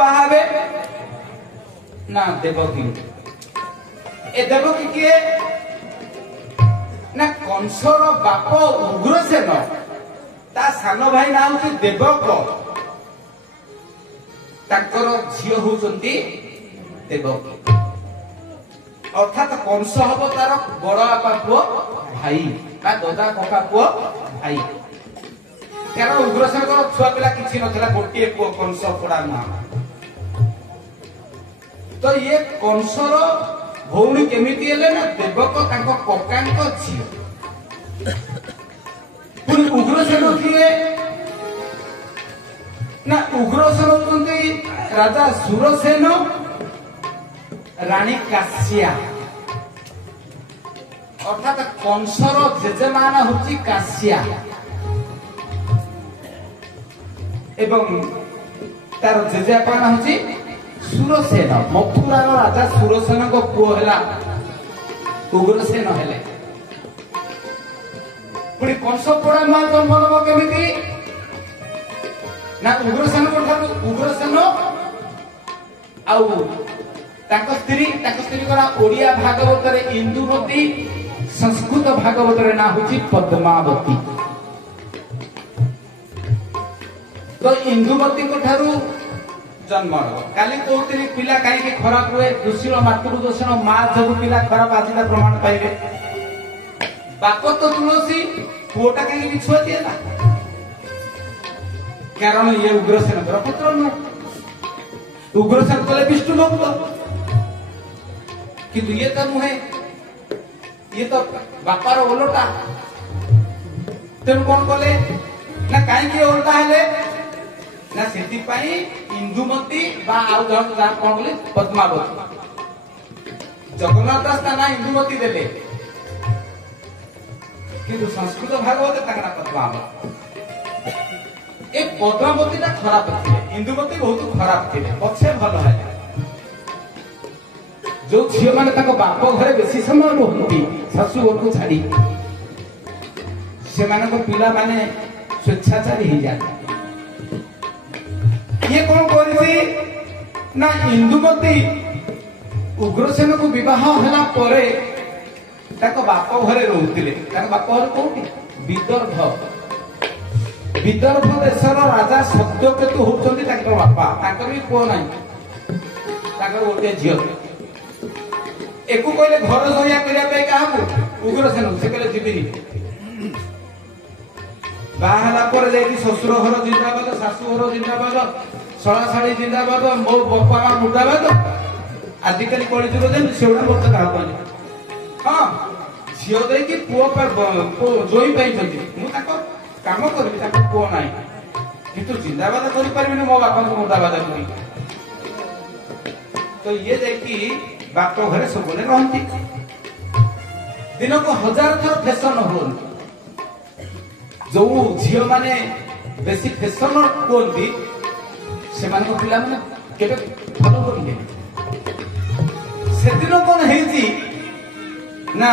बाहावे ना देवकी। ए देवकी किए ना कंसर बाप उग्रसेन ता सान भाई ना होती देवक ताकर झियो होचंती देवकी। अर्थात कंस हम तार बड़ बापा पुओ भाई बा दादा कका पुओ भाई। कारण उग्रसेन छुआ पिला किसी नथिला गोटे पुओ कंस पड़ा ना। तो ये कंसर भौणी केमिति हेले ना देवक तांको ककांको झियो। पुणी उग्रसेन किए ना उग्रसेन होचंती राजा सुरसेन रानी काश्या। अर्थात कंसर जेजेमान होची काश्या एवं तार जेजेपा ना होची सुरसेन। मथुरार राजा सुरसेन को पुओ हेला उग्रसेन हेले। पुणी कंस पड़ा मा जन्म नब केमिति ना उग्रसेन को ठारू उग्रसेन आउ ताको स्त्री करा ओडिया भागवत रे इंदुमती संस्कृत भागवत रे ना होची पद्मावती। तो इंदुमती को ठारू जन्म काली कहते पिला कहीं खराब हुए दुशील मातृदूषण माँ जब पिला खराब आजिला प्रमाण पाइबे। बाप तो तुलसी पुओटा कहीं छुआ दिए ना कारण ये उग्रसेन पुत्र नुह। उग्रसेन कले विष्णु भक्त किंतु ये तो नुहे ये तो बापार ओलटा। तेणु कौन कले ना कहीं ओलटा हेले ना से इंदुमती बा आउ जन कौन बोले पद्मावती। जगन्नाथ दास ना इंदुमती देले किंतु संस्कृत भागवत पद्मावती। ए पद्मावती ना खराब थे इंदुमती बहुत खराब थे पछे भल है। जो झील मैंने बाप घरे बेसी समय रुहती शाशु घर को छाड़ी से पिला माने स्वेच्छाचारी हो जाते। ये कौन करी ना इंदुमती उग्रसेन को विवाह होला परे ताको बाप घरे रहउतिले। ताको बाप घर कोठी विदर्भ। विदर्भ देशर राजा सत्यकेतु होचंती ताकर बापा। ताकर भी पुओ नाही ताकर गोटे झियो। एकु कहले घर सरिया करिया पे काहू उग्रसेन से कहले जीविनी। बाहला पर जाई ससुर घर जिंदाबाद शाशु घर जिंदाबाद सड़ा साड़ी जिंदाबाद मो बापा मां मुर्दाबाद। आजिकल कली जुग जे सेउडा मत का कहले हां झियो दे कि पुओ पर जोई पाई जंती मु ताको काम करबी ताको पुओ नाही किंतु जिंदाबाद करि परबिनी मो बापा को मुर्दाबाद करी। तो ये देखी बाप घरे सबने रहती दिन को 1000 थर फैशन हो। जो झील माने बेसी फैशन कहती से पिला माने केबे फॉलो करिले। से दिन कोन हेजी ना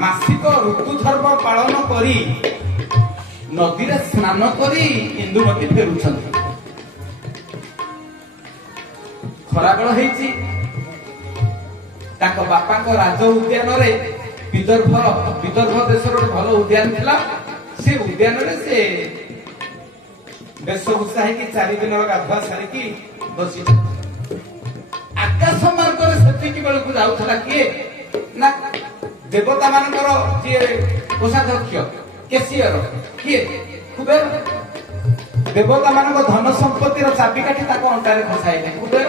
मासिक ऋतु धर्म पालन करी नदी रे स्नान करी इंदुमती फेरुछंती। खराबेल हेजी ताको बापा को राज उद्यान रे विदर्भ देश भल उद्यान थिला। से उद्यान रे से वेशभूषा है कि 4 दिन गाधुआ सारी की बसी आकाश मार्ग रे सेतिकी बेल को जाउथला किए ना देवता मानकर जे कोषाध्यक्ष केसीआर किए कुबेर। देवता मानक धन संपत्ति चाबिकाठी ताको अंटारे खसाइले कुबेर।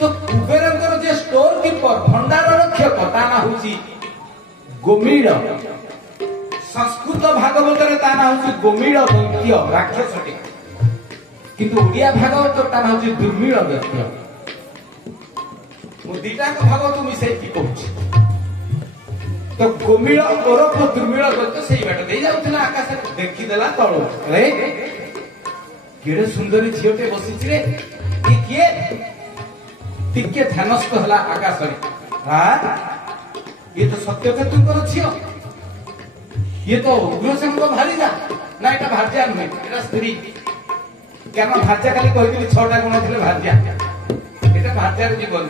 तो कुबेरंकर जे स्टोर कीपर भंडार रक्षक ताना होची गोमीड़। संस्कृत भागवत रे ताना होची गोमीड़ दैत्य राक्षसटी किंतु ओडिया भागवत ताना होची दुर्मीळ दैत्य। मु दीटा को भागवत मिसै की कहूची। तो गोमीड़ ओरफ दुर्मीळ दैत्य सेही बाट दे जाउथला आकाश देखि देला तळ रे केडे सुंदरी झियोटे बसिछि रे की किए टिके ध्यानस्थ होला आकाश रे। हां ये तो सत्यकेतुंकर झियो ये तो उग्रसेन को भारी जा ना एटा भार्या नुहे एटा स्त्री। কেন ଭାର୍ଯ୍ୟା ଖାଲି କହିଥିଲି 6ଟା ଗୁଣ ଥିଲେ ଭାର୍ଯ୍ୟା, ଏଟା ଭାର୍ଯ୍ୟାର ଜୀବନ।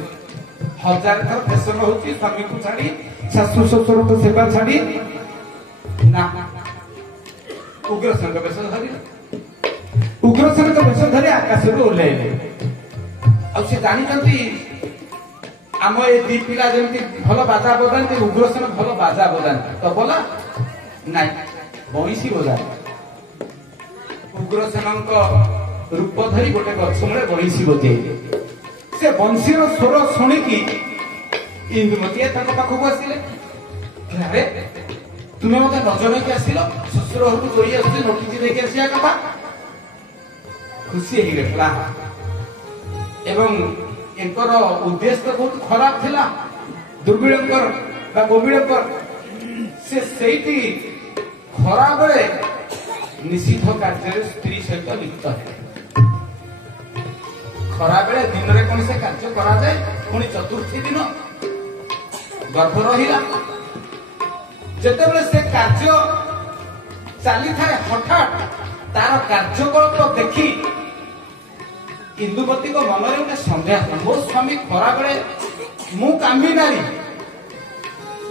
1000 ଥର ଫେସନ ହଉଛି ସ୍ୱାମୀକୁ ଛାଡି, ଶାଶୁ ଶ୍ୱଶୁରଙ୍କ ସେବା ଛାଡି ନା ଉଗ୍ରସେନଙ୍କ ବେଶ ଧରିଲେ। ଉଗ୍ରସେନଙ୍କ ବେଶ ଧରି ଆକାଶରୁ ଓହ୍ଲାଇଲେ। ଆଉ ସେ ଜାଣିଛନ୍ତି ଆମ ଏ ଦି ପିଲା ଯେମିତି ଭଲ ବାଜା ବଜାନ୍ତି, ଉଗ୍ରସେନ ଭଲ ବାଜା ବଜାନ୍ତି। ତବଲା ନାଇଁ, ବଇଁଶୀ ବଜାନ୍ତି। ଉଗ୍ରସେନଙ୍କ ରୂପ ଧରି ଗୋଟେ ଗଛ ମୂଳେ ବଇଁଶୀ ବଜେଇଲେ। ସେ ବଂଶୀର ସ୍ୱର ଶୁଣିକି ଇନ୍ଦୁମତୀ ତାଙ୍କ ପାଖକୁ ଆସିଲେ। ଆରେ ତୁମେ ମତେ ନ ଜଣେଇକି ଆସିଲ, ଶ୍ୱଶୁର ଘରକୁ ଚୋରି ଆସୁଛି, ନୋଟିସ ଦେଇକି ଆସିବା କଥା। ଖୁସି ହେଇଗଲା ଏବଂ ଏଙ୍କର ଉଦ୍ଦେଶ୍ୟ ବହୁତ ଖରାପ ଥିଲା। ଦୁର୍ବିଳଙ୍କର ବା ଗୋବିଳଙ୍କର ସେ ସେଇଠି ଖରା ବେଳେ ନିଷିଦ୍ଧ କାର୍ଯ୍ୟରେ ସ୍ତ୍ରୀ ସହିତ ଲିପ୍ତ ହେଲେ। ଖରାବେଳେ ଦିନରେ କୌଣସି କାର୍ଯ୍ୟ କରାଯାଏ, ପୁଣି ଚତୁର୍ଥୀ ଦିନ ଗର୍ଭ ରହିଲା। ଯେତେବେଳେ ସେ କାର୍ଯ୍ୟ ଚାଲିଥାଏ, ହଠାତ୍ ତାର କାର୍ଯ୍ୟକଳପ ଦେଖି ଇନ୍ଦୁମତୀଙ୍କ ମନରେ ଗୋଟେ ସନ୍ଦେହ, ମୋ ସ୍ୱାମୀ ଖରାବେଳେ, ମୁଁ କାମୀ ନାରୀ।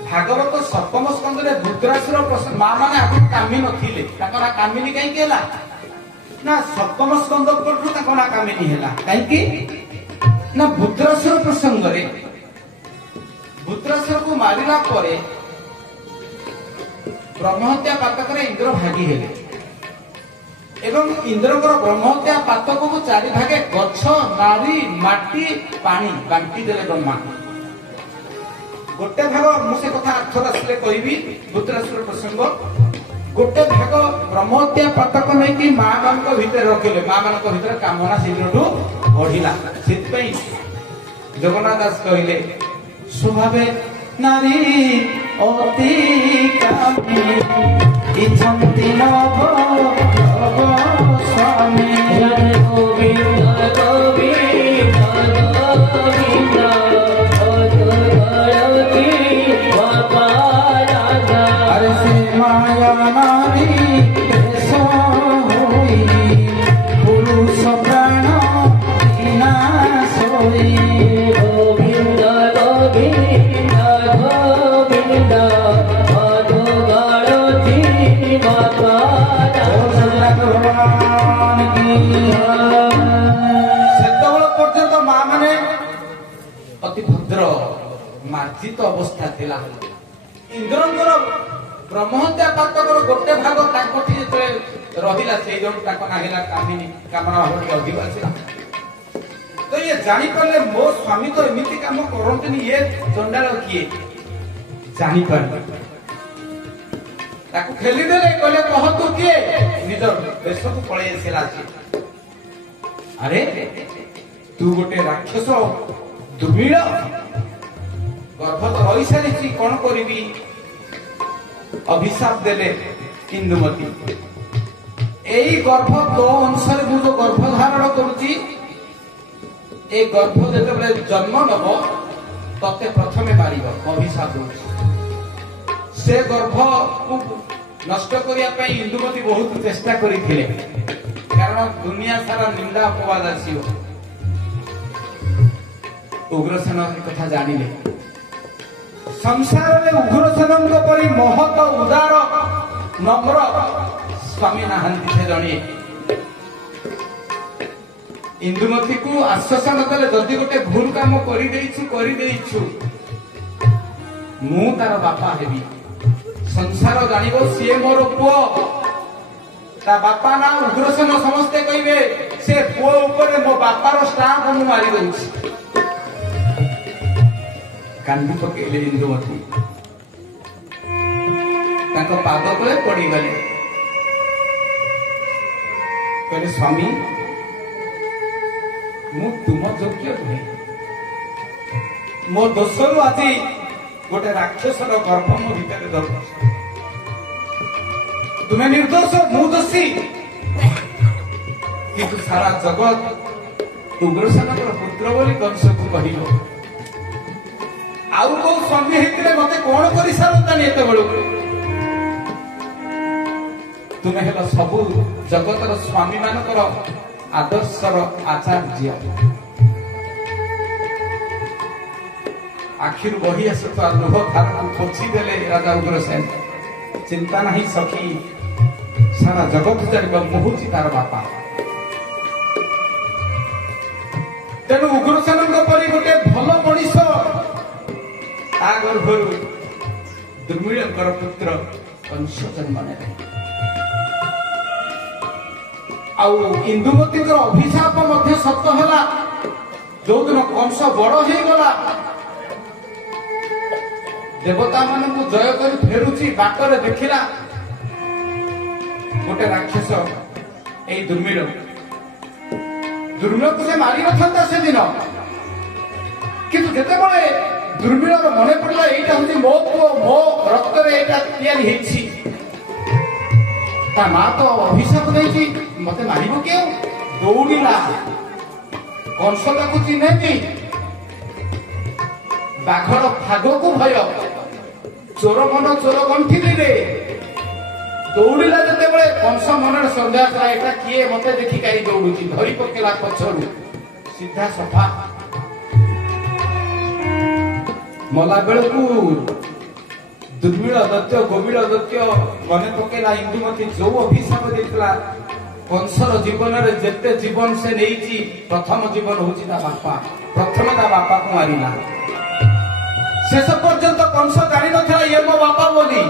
ଭାଗବତ 7ମ ସ୍କନ୍ଧରେ ବୃଦ୍ରାସୁର ମା ମାନେ ଆଗରୁ କାମୀ ନଥିଲେ, ତାଙ୍କ ନାଁ କାମିନୀ କାହିଁକି ହେଲା ନା 7ମ ସ୍କନ୍ଧ ପରଠୁ ତାଙ୍କ ନାଁ କାମିନୀ ହେଲା। କାହିଁକି ନା ବୃଦ୍ରାସୁର ପ୍ରସଙ୍ଗରେ ବୃଦ୍ରାସୁରକୁ ମାରିଲା ପରେ ବ୍ରହ୍ମହତ୍ୟା ପାତକରେ ଇନ୍ଦ୍ର ଭାଗି ହେଲେ ଏବଂ ଇନ୍ଦ୍ରଙ୍କର ବ୍ରହ୍ମହତ୍ୟା ପାତକକୁ 4 ଭାଗେ ଗଛ, ନାରୀ, ମାଟି, ପାଣି ବାଣ୍ଟି ଦେଲେ ବ୍ରହ୍ମା। ଗୋଟେ ଭାଗ, ମୁଁ ସେ କଥା ଆର୍ଥର ଆସିଲେ କହିବି, ବୃଦ୍ରାସୁର ପ୍ରସଙ୍ଗ। ଗୋଟେ ଭାଗ ବ୍ରହ୍ମହତ୍ୟା ପାତକ ନେଇକି ମା ମାନଙ୍କ ଭିତରେ ରଖିଲେ। ମା ମାନଙ୍କ ଭିତରେ କାମନା ଶୀଘ୍ରଠୁ ବଢିଲା। ସେଥିପାଇଁ ଜଗନ୍ନାଥ ଦାସ କହିଲେ, ସ୍ୱଭାବେ ନାରୀ ଅତି କାମୀ, ଇଚ୍ଛନ୍ତି ନବ ସ୍ୱାମୀ। ଗୋବିନ୍ଦ ଗୋବିନ୍ଦ ଗୋବିନ୍ଦ আরে সে মায়া নারী বেশ হই, পুরুষ প্রাণ বিনাশ হই। গোবিন্দ গোবিন্দ গোবিন্দ মধুগড়তি ভগবান কি। সেতবেଳ পর্যন্ত মা মানে অতি ভদ্র ମାର୍ଜିତ ଅବସ୍ଥା ଥିଲା। ଇନ୍ଦ୍ରଙ୍କର ବ୍ରହ୍ମହତ୍ୟା ପାତକର ଗୋଟେ ଭାଗ ତାଙ୍କଠି ଯେତେବେଳେ ରହିଲା, ସେଇ ଯୋଗୁଁ ତାଙ୍କ ନାଁ ହେଲା କାମିନୀ। କାମନା ଭାବ ଟିକେ ଅଧିକ ଆସିଲା। ତ ଇଏ ଜାଣିପାରିଲେ ମୋ ସ୍ୱାମୀ ତ ଏମିତି କାମ କରନ୍ତିନି, ଇଏ ଚଣ୍ଡାଳ କିଏ ଜାଣିପାରିଲେ। ତାକୁ ଠେଲିଦେଲେ, କହିଲେ କହ ତୁ କିଏ। ନିଜ ଦେଶକୁ ପଳେଇ ଆସିଲା ସିଏ। ଆରେ ତୁ ଗୋଟେ ରାକ୍ଷସ, ଦୁର୍ବିଳ, ଗର୍ଭ ତ ରହିସାରିଛି, କଣ କରିବି। ଅଭିଶାପ ଦେଲେ ଇନ୍ଦୁମତୀ, ଏଇ ଗର୍ଭ ତୋ ଅନୁସାରେ ମୁଁ ଯୋଉ ଗର୍ଭ ଧାରଣ କରୁଛି, ଏ ଗର୍ଭ ଯେତେବେଳେ ଜନ୍ମ ନବ ତତେ ପ୍ରଥମେ ମାରିବ। ଅଭିଶାପ ଦଉଛି। ସେ ଗର୍ଭକୁ ନଷ୍ଟ କରିବା ପାଇଁ ଇନ୍ଦୁମତୀ ବହୁତ ଚେଷ୍ଟା କରିଥିଲେ, କାରଣ ଦୁନିଆ ସାରା ନିନ୍ଦା ଅପବାଦ ଆସିବ। ଉଗ୍ରସେନ ଏ କଥା ଜାଣିଲେ। ସଂସାରରେ ଉଗ୍ରସେନଙ୍କ ପରି ମହତ, ଉଦାର, ନମ୍ର ସ୍ୱାମୀ ନାହାନ୍ତି ସେ ଜଣିଏ। ଇନ୍ଦୁମତୀକୁ ଆଶ୍ୱାସନ କଲେ, ଯଦି ଗୋଟେ ଭୁଲ କାମ କରିଦେଇଛୁ, ମୁଁ ତାର ବାପା ହେବି। ସଂସାର ଜାଣିବ ସିଏ ମୋର ପୁଅ। ତା ବାପା ନା ଉଗ୍ରସେନ। ସମସ୍ତେ କହିବେ ସେ ପୁଅ ଉପରେ ମୋ ବାପାର ଷ୍ଟାମ୍ପ ମୁଁ ମାରି ଦଉଛି। କାନ୍ଦି ପକେଇଲେ ଇନ୍ଦୁମତୀ, ତାଙ୍କ ପାଦ ତଳେ ପଡିଗଲେ। କହିଲେ, ସ୍ୱାମୀ ମୁଁ ତୁମ ଯୋଗ୍ୟ ନୁହେଁ। ମୋ ଦୋଷରୁ ଆଜି ଗୋଟେ ରାକ୍ଷସର ଗର୍ଭ ମୋ ଭିତରେ ଧରୁଛି। ତୁମେ ନିର୍ଦ୍ଦୋଷ, ମୁଁ ଦୋଷୀ। କିନ୍ତୁ ସାରା ଜଗତ ଉଗ୍ରସେନଙ୍କର ପୁତ୍ର ବୋଲି କଂସକୁ କହିବ। ଆଉ କୋଉ ସ୍ୱାମୀ ହେଇଥିଲେ ମତେ କଣ କରିସାରନ୍ତାନି ଏତେବେଳକୁ। ତୁମେ ହେଲ ସବୁ ଜଗତର ସ୍ୱାମୀ ମାନଙ୍କର आदर्शर आचार्य आखिर बही आसुवा लुह धार को पोछीदेले राजा उग्रसेन। चिंता नहीं सखी सारा जगत जानिबा मुहुची तार बापा। तेणु उग्रसेन परी गोटे भल मनीष ता गर्भरु दुर्मिळकर पुत्र कंस जन्म नेले। आउ इंदुमती अभिशाप मध्य सत्य है। जो दिन कंस बड़ हो गला देवता मान जय कर फेरुची बाटर देखला गोटे राक्षस ए दुर्मिळ को से मारी नथा से दिन किंतु जेतेबेले दुर्मिळ मन पड़ला एटा हूँ मो पुओ मो रक्त या माँ तो अभिशाप देती मत मार क्यों दौड़ा कंस ताकू चिन्हे बाघर फाग को भय चोर मन चोर गंठी दौड़ा जिते कंस मन सन्देह कला एटा किए मत देखी कहीं दौड़ी धरी पकेला पछरू सीधा सफा मला बेलू दुर्मिळ दत्य गोविल दत्य मन पकेला इंदुमती जो अभिशाप देता कंसर जीवन में जेते जीवन से नहीं प्रथम जीवन होची ता बापा प्रथम ता बापा को मारिला शेष पर्यंत कंस जानी नथिला ये मो बापा बोली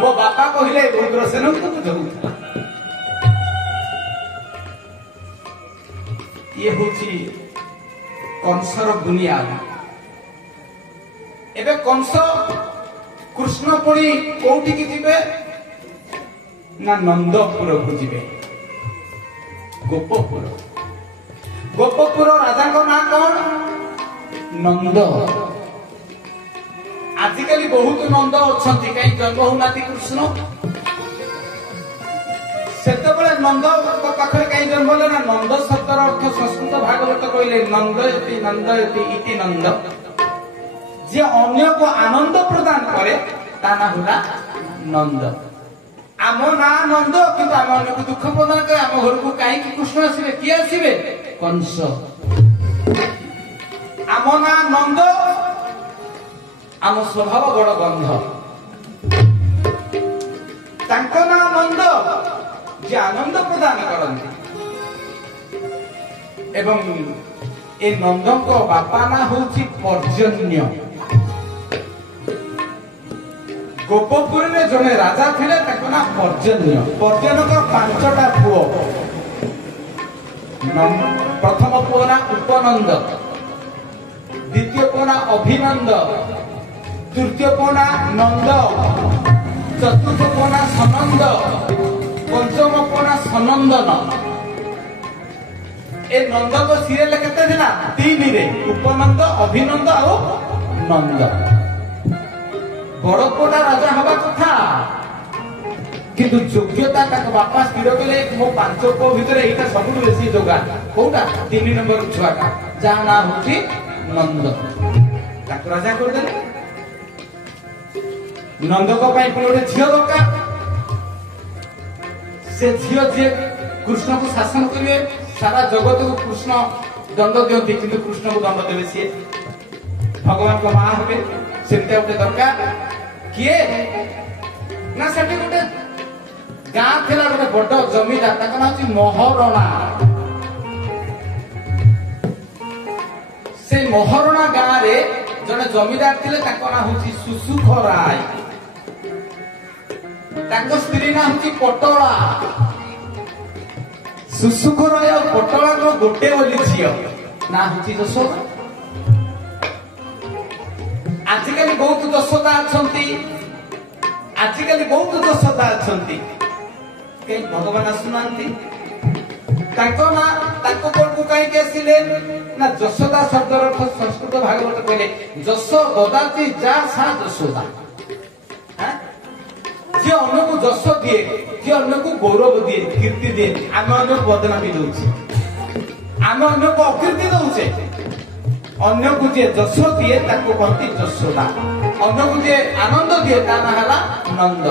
मो बापा कहिले उग्रसेन को बुझौता। ये होची कंसर बुनियाद। एबे कंस कृष्ण पड़ी कोठी की जीवे ना नंदपुर को जीवे गोपपुर। गोपपुर राजा को ना कौन नंद। आजिकल बहुत नंद अच्छा कहीं जन्म होना कृष्ण से नंद पाखे कहीं जन्म है ना नंद शब्दर अर्थ संस्कृत भागवत कहले नंदयति इति नंद जे अन्य को आनंद प्रदान करे ता ना होला नंद। आम ना नंद किंतु आम अन्य को दुख प्रदान करे। आम घर को कहीं कृष्ण आसवे किए आसवे कंस। आम ना नंद आम स्वभाव बड़ गंध तांको ना नंद जे आनंद प्रदान करते। एवं ए नंद को बापा ना होची पर्जन्य। गोपपुर में जने राजा थिले ताको ना पर्जन्य। पर्जन्य को पांचटा पुओ प्रथम पुओ ना उपनंद द्वितीय पुओ ना अभिनंद तृतीय पुओ ना नंद चतुर्थ पुओ ना सनंद पंचम पुओ ना सनंदन। ए नंद को सीरियल केते थिला 3 रे उपनंद अभिनंद और नंद। बड़पुटा राजा हवा कथा किंतु योग्यता तक बापा स्थिर कले मो 5 पुओ भितर एटा सबुठु बेसी जोगा कोटा 3 नंबर छुआटा जहा ना होची नंद ताको राजा कर देले। नंद को पाई पुरोटे झियो दरकार से झियो जे कृष्ण को शासन करिवे सारा जगत को कृष्ण दंड दियंती किंतु कृष्ण को दंड देवे सी भगवान को मां हेबे सेटा गोटे दरकार किए ना सेठी गोटे गाँ थिला गोटे बड़ जमीदार ताका नाम छी महारणा। से महारणा गाँ रे जने जमीदार थिले ताका नाम होची सुसुख राय। ताको स्त्री ना होची पटोला। सुसुख राय और पटोला को गोटे बोली झियो ना होची यशोदा। आजिकल बहुत यशोदा अछंती आजिकल बहुत यशोदा अछंती कहीं भगवान आसुनांती ताको ना ताको को कहीं केसिले ना यशोदा शब्द अर्थ संस्कृत भागवत कहले यशो ददाती जा सा यशोदा। जे अन्य को यश दिए जे अन्य को गौरव दिए कीर्ति दिए आम अन्य को बदनामी दउछे आम अन्य को अकीर्ति दउछे। अन्य को जे यश दिए ताको कहती यशोदा अन्य को जे आनंद दिए ता ना हला नंद।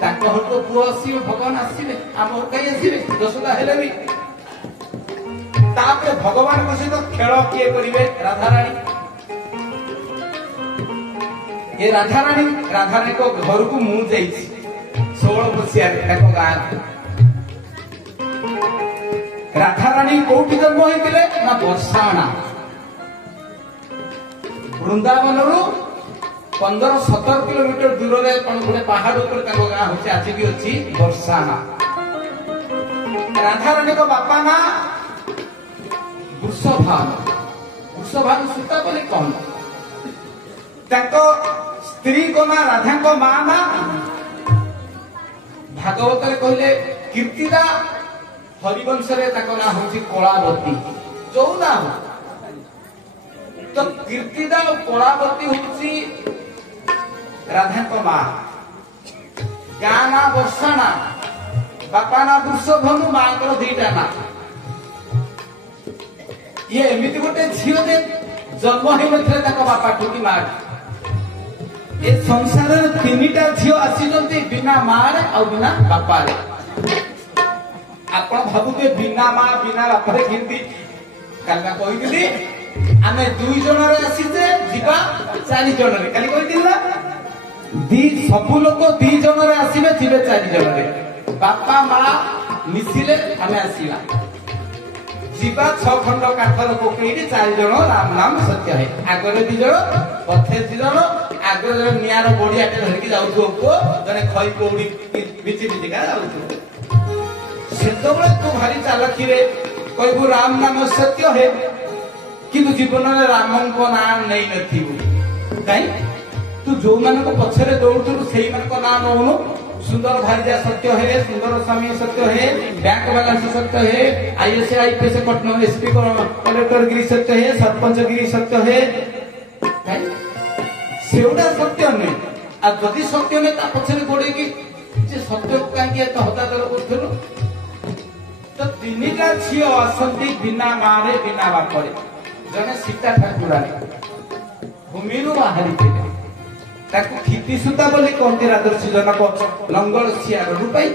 ताको हतो पुओ आसीबे भगवान आसीबे आम कहीं आसीबे यशोदा हेले भी तापरे भगवान को सहित खेल किए करिवे राधारानी ये राधारानी को घर को मु जाइछि 16 बसिया गाँ राधारानी कोठी जन्म होइतिले ना बरसाणा वृंदावन 15-17 किलोमीटर दूर रे गोटे पहाड़ ऊपर गाँ होची आज भी अच्छी बरसाणा राधारानी को बापा ना वृषभानु सूता बोली कौन स्त्री को ना राधा को माँ ना भागवत कहले कीर्तिदा हरिवंश ना हूँ कलावती जो ना हो तो कीर्तिदा और कलावती हूँ राधा को माँ गाँ ना बर्षाणा बापा ना वृषभानु माँ को दीटा ना ये एमती गोटे झील जे जन्म हो बापा ठुकी माँ ए संसार 3टा झील आसी बिना माँ आ बिना बापा आप भावुए बिना माँ बिना बापा केमती काली कही आम 2 जन आसीचे जीवा 4 जन काली कही सबू लोक 2 जन आसवे जीवे 4 जन बापा माँ मिसिले आम आसला जीवा 6 खंड काठर पकई 4 जन राम नाम सत्य है आगे 2 जन पथे 2 जन आगे निआर बड़िया धरिकी जाऊ जने खई कौड़ी बिची बिचिका जाऊ से तू भारी चालकी कहबू राम नाम सत्य है किंतु जीवन में राम को ना नहीं कहीं तू जो मान पछरे दौड़ू से ना नौनु सुंदर भारिजा सत्य है सुंदर स्वामी सत्य है बैंक बैलेंस सत्य है IAS IPS Patna SP collector गिरी सत्य है सरपंच गिरी सत्य है सेउडा सत्य नहीं आ जदि सत्य नहीं ता पछरे गोड़े की जे सत्य को काहे तो हतादर करथलो तो 3टा झियो आसंती बिना मारे बिना बापरे जने सीता ठाकुरानी भूमिरु बाहरी ताकू खिति सुता बोली कहते राजर्षि जनक लंगल सियार रूपाई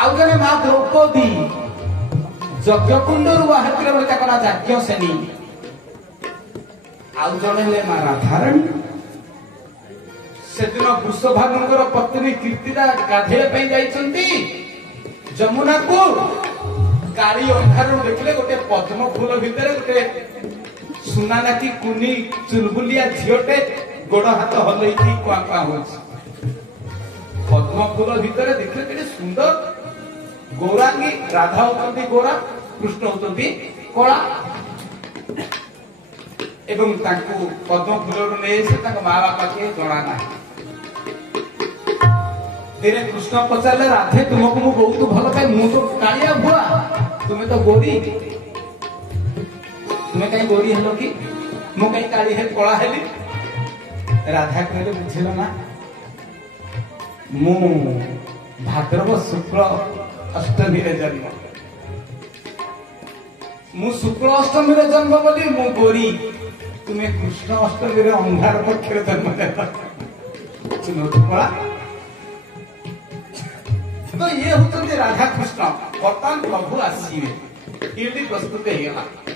आउ जने माँ द्रौपदी यज्ञकुंड बाहर बोले ना जाज्ञ सेनी आउ जने ले माँ राधारानी से दिन वृषभानुଙ୍କର पत्नी कीर्तिदा गाधेय जाइछंती जमुना को गाड़ी अंधार देखले गोटे पद्म फूल भितर गोटे सुना नाकी कुनी चुलबुलिया झीटे गोड़ हाथ हलई कुआ कुआ हो पद्म फूल भितर देखले के सुंदर गौरांगी राधा होती गोरा कृष्ण होती कला एवं पद्म फूल नहीं से माँ बापा के जना ना तेरे कृष्ण पचारे राधे तुमको मु बहुत भल पाए मु तो कालिया भुआ तुम्हें तो गोरी तुम्हें कहीं गोरी हेलो कि मु कहीं काली है कला हेली राधा कहले बुझिल ना मु भाद्रव शुक्ल अष्टमी रे जन्म मु शुक्ल अष्टमी रे जन्म बोली मु गोरी तुम्हें कृष्ण अष्टमी रे अंधार पक्ष रे जन्म लेता चिन्ह कला तो ये होते राधा कृष्ण बर्तमान प्रभु आसवे प्रस्तुत हो